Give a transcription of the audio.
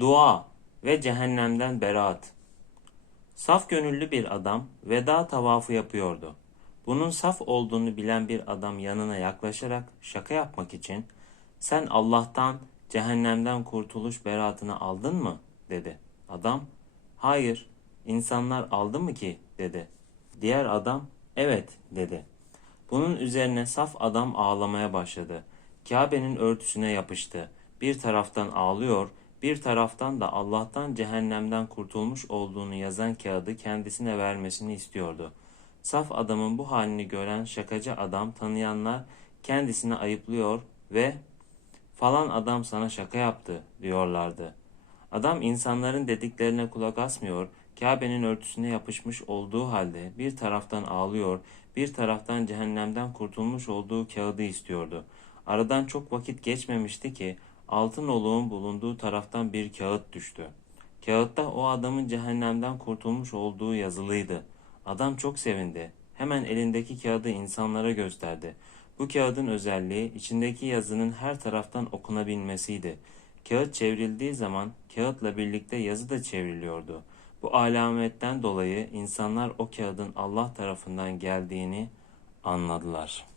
Dua ve cehennemden beraat. Saf gönüllü bir adam veda tavafı yapıyordu. Bunun saf olduğunu bilen bir adam yanına yaklaşarak şaka yapmak için sen Allah'tan cehennemden kurtuluş beraatını aldın mı? dedi. Adam hayır insanlar aldı mı ki dedi. Diğer adam evet dedi. Bunun üzerine saf adam ağlamaya başladı. Kabe'nin örtüsüne yapıştı. Bir taraftan ağlıyor, bir taraftan da Allah'tan cehennemden kurtulmuş olduğunu yazan kağıdı kendisine vermesini istiyordu. Saf adamın bu halini gören şakacı adam tanıyanlar kendisini ayıplıyor ve falan adam sana şaka yaptı diyorlardı. Adam insanların dediklerine kulak asmıyor, Kabe'nin örtüsüne yapışmış olduğu halde bir taraftan ağlıyor, bir taraftan cehennemden kurtulmuş olduğu kağıdı istiyordu. Aradan çok vakit geçmemişti ki altın oluğun bulunduğu taraftan bir kağıt düştü. Kağıtta o adamın cehennemden kurtulmuş olduğu yazılıydı. Adam çok sevindi. Hemen elindeki kağıdı insanlara gösterdi. Bu kağıdın özelliği içindeki yazının her taraftan okunabilmesiydi. Kağıt çevrildiği zaman kağıtla birlikte yazı da çevriliyordu. Bu alametten dolayı insanlar o kağıdın Allah tarafından geldiğini anladılar.